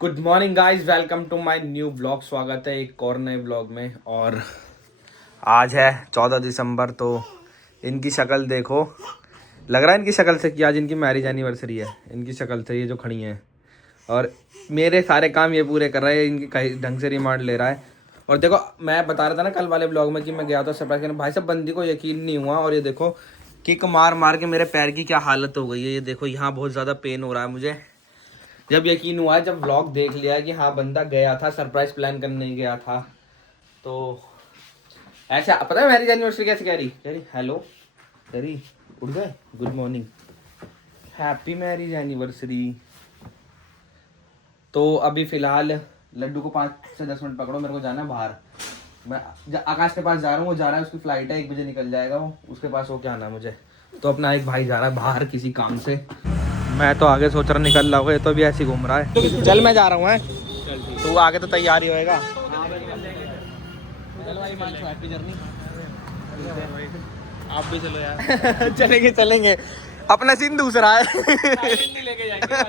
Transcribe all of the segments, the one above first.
Good morning guys, welcome to my new vlog. स्वागत है एक और नए व्लॉग में। और आज है 14 दिसंबर, तो इनकी शक्ल देखो, लग रहा है इनकी शक्ल से कि आज इनकी मैरिज एनिवर्सरी है। इनकी शक्ल से ये जो खड़ी हैं और मेरे सारे काम ये पूरे कर रहे हैं, इनकी कहीं ढंग से रिमांड ले रहा है। और देखो, मैं बता रहा था ना कल वाले ब्लॉग में कि मैं गया था सरप्राइज करने, भाई साहब बंदी को यकीन नहीं हुआ। और ये देखो किक मार मार के मेरे पैर की क्या हालत हो गई है। ये देखो यहाँ बहुत ज़्यादा पेन हो रहा है मुझे। जब यकीन हुआ है, जब व्लॉग देख लिया है कि हाँ बंदा गया था, सरप्राइज प्लान करने गया था, तो ऐसा पता है मैरिज एनिवर्सरी कैसे कह रही हेलो कह रही, उठ गए, good morning, happy marriage anniversary. तो अभी फ़िलहाल लड्डू को 5 से 10 मिनट पकड़ो, मेरे को जाना है बाहर। मैं आकाश के पास जा रहा हूँ, वो जा रहा है, उसकी फ़्लाइट है 1 बजे निकल जाएगा वो, उसके पास हो के आना है मुझे। तो अपना एक भाई जा रहा है बाहर किसी काम से। मैं तो आगे सोच रहा निकल रहा हूँ, ये तो अभी ऐसे ही घूम रहा है। चल मैं जा रहा हूँ, है तू आगे तो तैयार ही होएगा। हैप्पी जर्नी, आप भी चलो यार। चलेंगे अपना सीन दूसरा है।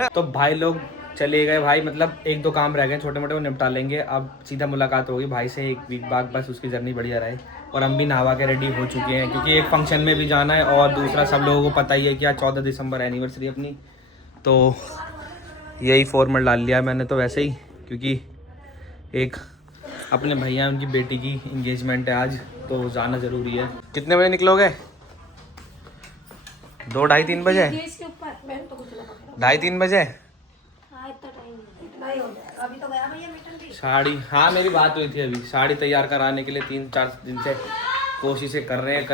तो भाई लोग चले गए भाई, मतलब 1-2 काम रह गए छोटे मोटे, वो निपटा लेंगे। अब सीधा मुलाकात होगी भाई से 1 वीक बाद, बस उसकी जर्नी बढ़िया रहे। और हम भी नहावा के रेडी हो चुके हैं, क्योंकि एक फंक्शन में भी जाना है और दूसरा सब लोगों को पता ही है कि आज 14 दिसंबर एनिवर्सरी अपनी, तो यही फॉर्मल डाल लिया मैंने तो वैसे ही, क्योंकि एक अपने भैया उनकी बेटी की इंगेजमेंट है आज, तो जाना ज़रूरी है। कितने बजे निकलोगे? 2, ढाई, 3 बजे? 2:30-3 बजे? साड़ी, हाँ मेरी बात हुई थी अभी, साड़ी तैयार कराने के लिए 3-4 दिन से कोशिशें कर रहे हैं।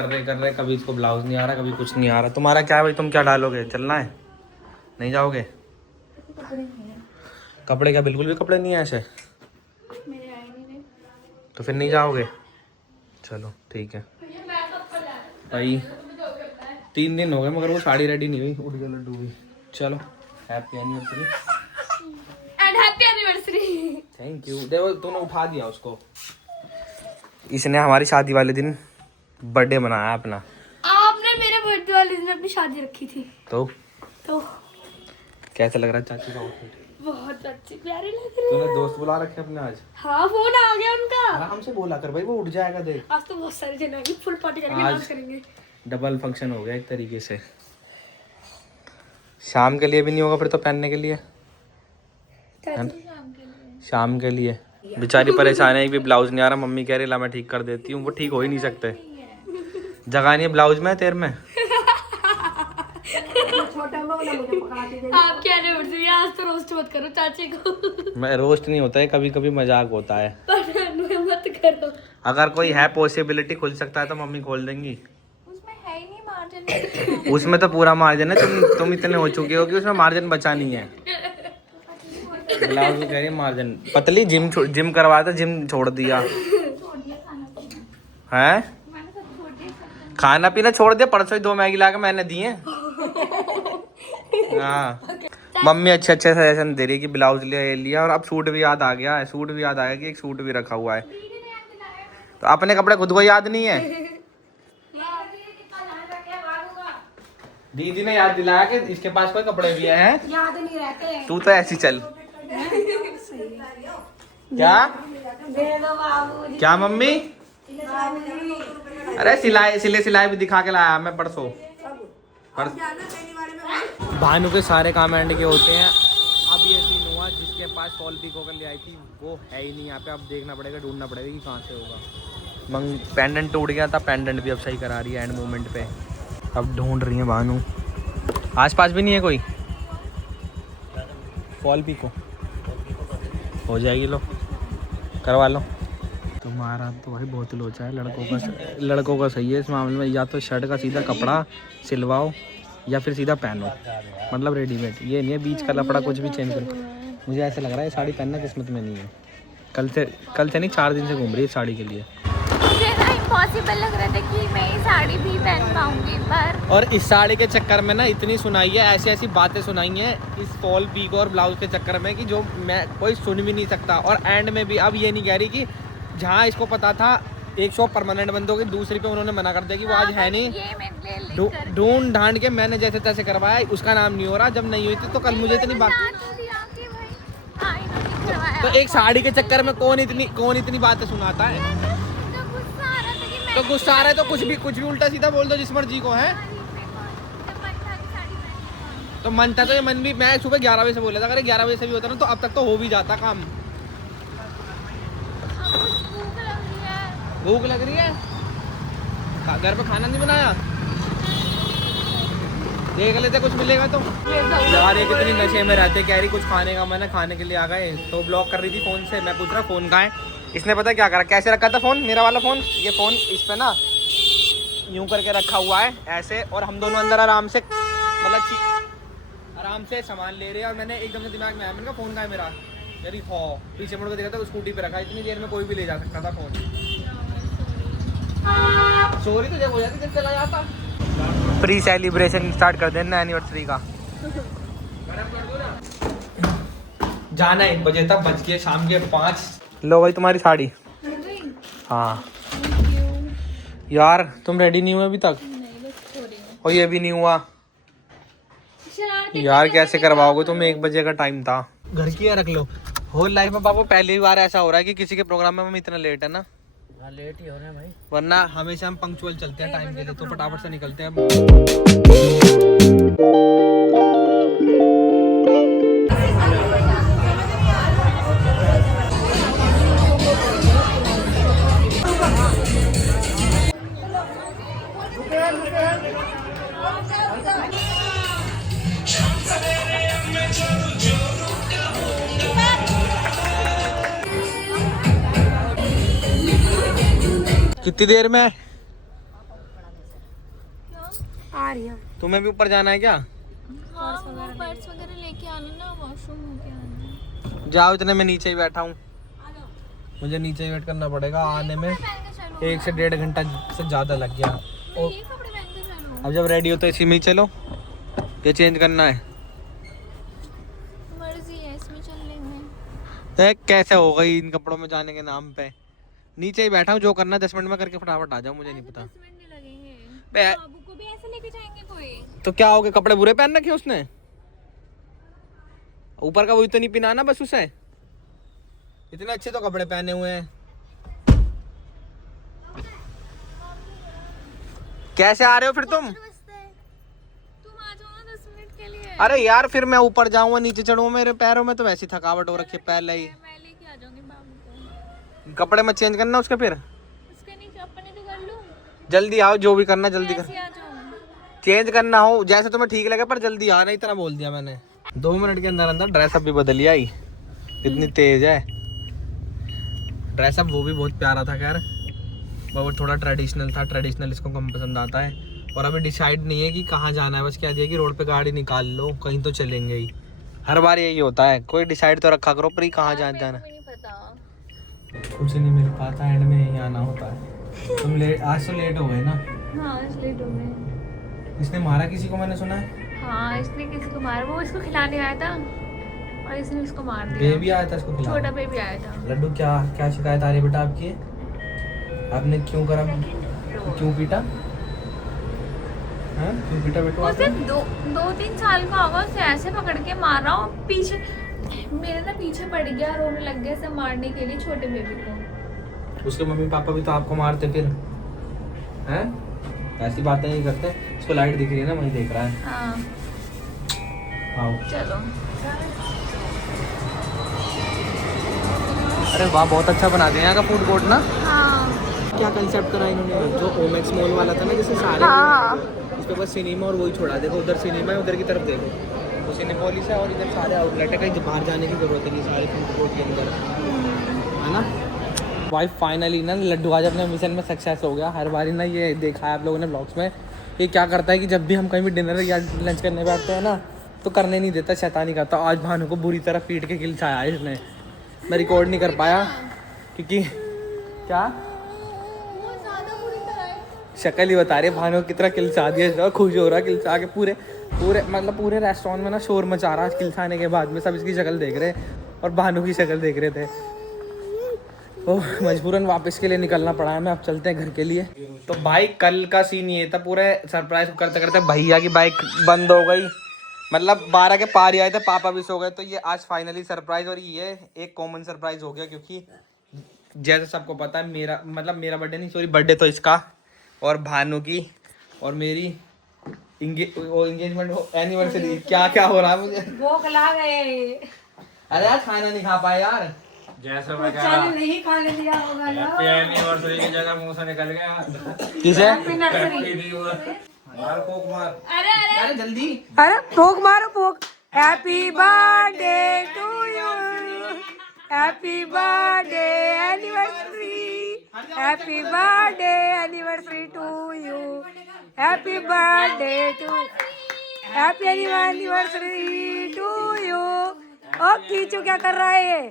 कभी इसको ब्लाउज नहीं आ रहा, कभी कुछ नहीं आ रहा। तुम्हारा क्या है भाई, तुम क्या डालोगे? चलना है? नहीं जाओगे? कपड़े क्या बिल्कुल भी कपड़े नहीं है ऐसे? तो फिर नहीं जाओगे? चलो ठीक है भाई। 3 दिन हो गए मगर वो साड़ी रेडी नहीं हुई, उठ गया लड्डू भी। चलो happy anniversary and happy anniversary. Thank you. देखो तूने उठा दिया उसको। इसने हमारी शादी वाले दिन बर्थडे मनाया अपना। आपने मेरे बर्थडे वाले दिन अपनी शादी रखी थी, तो कैसा लग रहा है चाची का आउटफिट? बहुत अच्छी प्यारी लग रही है। तूने दोस्त बुला रखे अपने आज? हाँ फोन आ गया उनका। आराम से बोला कर भाई, वो उठ जाएगा। देख आज तो बहुत सारे जन आएंगे, फुल पार्टी करेंगे, आज डांस करेंगे। डबल फंक्शन हो गया एक तरीके से। शाम के लिए भी नहीं होगा फिर तो पहनने के लिए? शाम के लिए बेचारी परेशान है, एक भी ब्लाउज नहीं आ रहा। मम्मी कह रही ला मैं ठीक कर देती हूँ, वो ठीक हो ही नहीं सकते, जगह नहीं है ब्लाउज में तेरे में। आपकी एनिवर्सरी आज तो रोस्ट मत करो चाची को। मैं रोस्ट नहीं होता है, कभी कभी मजाक होता है। मत करो। अगर कोई है पॉसिबिलिटी खुल सकता है तो मम्मी खोल देंगी। उसमें है ही नहीं मार्जिन। उसमें तो पूरा मार्जिन है, तुम इतने हो चुके हो कि उसमें मार्जिन बचा नहीं है। ब्लाउज में कह रही है मार्जिन पतली। जिम करवाया था, जिम छोड़ दिया है। खाना पीना छोड़ दिया, परसों ही 2 मैगी ला के मैंने दी है। हाँ मम्मी अच्छे सजेशन दे रही है कि ब्लाउज ले लिया, और अब सूट भी याद आ गया है। सूट भी याद आ गया कि एक सूट भी रखा हुआ है, तो अपने कपड़े खुद को याद नहीं है। दीदी ने याद दिलाया कि इसके पास कोई कपड़े भी हैं। याद नहीं रहते। तू तो ऐसी चल। क्या दे दो बाबू। क्या मम्मी? अरे सिलाई भी दिखा के लाया मैं परसों। भानु के सारे काम एंड के होते हैं। अब ये सीन हुआ, जिसके पास फॉल पिक होकर ले आई थी वो है ही नहीं यहाँ पे। अब देखना पड़ेगा, ढूंढना पड़ेगा कि कहाँ से होगा। पेंडेंट टूट गया था, पेंडेंट भी अब सही करा रही है एंड मोमेंट पे। अब ढूंढ रही है भानु। आसपास भी नहीं है कोई फॉल पिक हो जाएगी, लो करवा लो। तुम्हारा तो भाई बहुत लोचा है लड़कों का सही है इस मामले में। या तो शर्ट का सीधा कपड़ा सिलवाओ या फिर सीधा पहनो, मतलब रेडीमेड। ये नहीं है बीच का लपड़ा कुछ भी चेंज करो। मुझे ऐसा लग रहा है साड़ी पहनना किस्मत में नहीं है। कल से नहीं 4 दिन से घूम रही है साड़ी के लिए। मुझे ना इम्पॉसिबल लग रहा था कि मैं ये साड़ी भी पहन पाऊंगी पर। और इस साड़ी के चक्कर में ना इतनी सुनाई है, ऐसी बातें सुनाई हैं इस फॉल पीक और ब्लाउज के चक्कर में कि जो मैं कोई सुन भी नहीं सकता। और एंड में भी अब ये नहीं कह रही कि जहाँ इसको पता था एक शॉप परमानेंट बंद हो गई, दूसरी पे उन्होंने मना कर दिया कि वो आज है नहीं। ये मेरे लिए लिख कर ढूंढ ढांड के मैंने जैसे तैसे करवाया, उसका नाम नहीं हो रहा। जब नहीं हुई थी तो कल मुझे इतनी बात, तो एक साड़ी के चक्कर में कौन इतनी बातें सुनाता है। तो गुस्सा आ रहा है तो कुछ भी उल्टा सीधा बोल दो जिस मर्जी को है। तो मन था तो ये मन भी, मैं सुबह 11 बजे से बोला था, अगर 11 बजे से भी होता ना तो अब तक तो हो भी जाता काम। भूख लग रही है, घर पे खाना नहीं बनाया, देख लेते कुछ मिलेगा तो। यार ये कितनी नशे में रहते, कह रही कुछ खाने का मन है, खाने के लिए आ गए। तो ब्लॉक कर रही थी फोन से, मैं पूछ रहा फोन कहाँ है। इसने पता क्या करा, कैसे रखा था फोन, मेरा वाला फोन, ये फोन इस पे ना यूं करके रखा हुआ है ऐसे, और हम दोनों अंदर आराम से मतलब आराम से सामान ले रहे हैं। और मैंने एकदम से दिमाग में आया, मैंने कहा फोन कहाँ है मेरा, यारी हो पीछे मुड़ के देखा था स्कूटी पे रखा, इतनी देर में कोई भी ले जा सकता था फोन। चोरी तो जब हो जाती जब चला जाता। प्री सेलिब्रेशन स्टार्ट कर देना एनिवर्सरी का। जाना 1 बजे तक, बज के शाम के 5। लो भाई तुम्हारी साड़ी। हाँ यार तुम रेडी नहीं हुए अभी तक, और ये भी नहीं हुआ यार, कैसे करवाओगे तुम, 1 बजे का टाइम था। घर की रख लो। होल लाइफ में पापा पहली बार ऐसा हो रहा है कि किसी के प्रोग्राम में हम इतना लेट है ना। लेट ही हो रहे हैं भाई, वरना हमेशा हम पंक्चुअल चलते हैं टाइम के लिए, तो फटाफट से निकलते हैं। कितनी देर में आ रही है? तुम्हें भी ऊपर जाना है क्या? पर्स वगैरह लेके आना ना, वॉशरूम होके आना। जाओ, इतने में नीचे ही बैठा हूँ, मुझे नीचे ही वेट करना पड़ेगा। आने में 1 से 1.5 घंटा से ज़्यादा लग गया। ये कपड़े पहन के चलो। अब जब रेडी हो तो इसी में ही चलो, ये चेंज करना है। मर्जी है, इसमें चल लेंगे। तो कैसे हो गई इन कपड़ों में जाने के नाम पे। नीचे ही बैठा हूँ, जो करना 10 मिनट में करके फटाफट आ जाओ, मुझे नहीं पता। 10 मिनट नहीं लगेंगे। बे- बाबू को भी ऐसे लेके जाएंगे कोई? तो क्या हो गया, कपड़े बुरे पहन रखे उसने, ऊपर का वही तो नहीं पहना ना बस उसे। इतने अच्छे तो कपड़े पहने हुए हैं। कैसे आ रहे हो फिर तुम? तुम आ जाओ ना 10 मिनट के लिए। अरे यार फिर मैं ऊपर जाऊंगा नीचे चढ़ूंगा, मेरे पैरों में तो वैसी थकावट हो रखी है पहले ही। मैं लेके आ जाऊंगी बाबू को। कपड़े मत चेंज करना उसके, फिर उसके नीचे अपने तो कर लूं। जल्दी आओ, जो भी करना जल्दी कर। ऐसे आ जाऊं। चेंज करना हो जैसे तुम्हें ठीक लगे, पर जल्दी आना, इतना बोल दिया मैंने। 2 मिनट के अंदर अंदर ड्रेसअप भी बदल आई, इतनी तेज है ड्रेसअप। वो भी बहुत प्यारा था खैर, वो थोड़ा ट्रेडिशनल था, ट्रेडिशनल इसको कम पसंद आता है। और अभी डिसाइड नहीं है कि कहाँ जाना है, बस कह दिया कि रोड पे गाड़ी निकाल लो, कहीं तो चलेंगे ही। हर बार यही होता है, कोई डिसाइड तो रखा करो, पर ही कहाँ जाना है। नहीं पता, कुछ नहीं मिल पाता, एंड में यही आना होता है। तुम लेट, आज तो लेट हो गए ना। हाँ इसलिए हो गए। इसने मारा किसी को, मैंने सुना है। हाँ इसने किसी को मारा, वो इसको खिलाने आया था और इसने उसको मार दिया। बेबी आया था इसको खिलाने। छोटा बेबी आया था। लड्डू क्या क्या शिकायत आ रही है बेटा आपकी? आपने क्यों करा, क्यों पीटा? हाँ क्यों पीटा बेटा? उसे 2-3 साल का होगा, उसे ऐसे पकड़ के मारा और पीछे मेरे ना पीछे पड़ गया, रोने लग गया इसे मारने के लिए, छोटे बेबी को। उसके मम्मी पापा भी तो आपको मारते फिर हैं? ऐसी बातें नहीं करते। इसको लाइट दिख रही है ना, वही देख रहा है। हाँ आओ। चलो। अरे वाह, बहुत अच्छा बना दिया यहाँ का फूड कोर्ट ना। हाँ क्या कंसेप्ट करा इन्होंने, जो ओमेक्स मॉल वाला था ना, जैसे सारे हाँ इस पे बस सिनेमा और वही छोड़ा। देखो उधर सिनेमा है, उधर की तरफ देखो तो सिनेपोलिस है, और इधर सारे आउटलेट है, कहीं बाहर जाने की जरूरत नहीं, सारे फूड कोर्ट के अंदर है ना। भाई फाइनली ना लड्डू आज अपने मिशन में सक्सेस हो गया। हर बारी ना ये देखा है आप लोगों ने ब्लॉग्स में, ये क्या करता है कि जब भी हम कहीं भी डिनर या लंच करने बैठते हैं ना, तो करने नहीं देता, शैतानी करता। आज भानु को बुरी तरह पीट के खिलचाया इसने, मैं रिकॉर्ड नहीं कर पाया क्योंकि क्या शक्ल ही बता रही है। भानु कितना खिलचा दिया, खुश हो रहा खिलचा के, पूरे मतलब पूरे रेस्टोरेंट में ना शोर मचा रहा खिलचाने के बाद में। सब इसकी शक्ल देख रहे और भानु की शक्ल देख रहे थे। ओह मजबूरन वापस के लिए निकलना पड़ा है। मैं अब चलते हैं घर के लिए। तो भाई कल का सीन ये था, पूरे सरप्राइज करते करते भैया की बाइक बंद हो गई। मतलब 12 के पार ही आए थे, पापा भी सो गए। तो ये आज फाइनली सरप्राइज, और ये एक कॉमन सरप्राइज हो गया क्योंकि जैसे सबको पता है मेरा मेरा बर्थडे नहीं, सॉरी बर्थडे तो इसका और भानु की और मेरी एंगेजमेंट एनिवर्सरी। क्या क्या हो रहा है मुझे, भूख ला गए। अरे यार खाना नहीं खा पाए यार। जैसे कुछ चालू नहीं खाने दिया होगा ना। एनिवर्सरी की जगह मुंह से निकल गया। किसे मार कोक मार। अरे अरे अरे जल्दी। अरे भूख मारो भूख। Happy birthday to you, happy birthday anniversary, happy birthday anniversary to you, happy birthday to, happy anniversary to you. ओ कीचू क्या कर रहा है ये?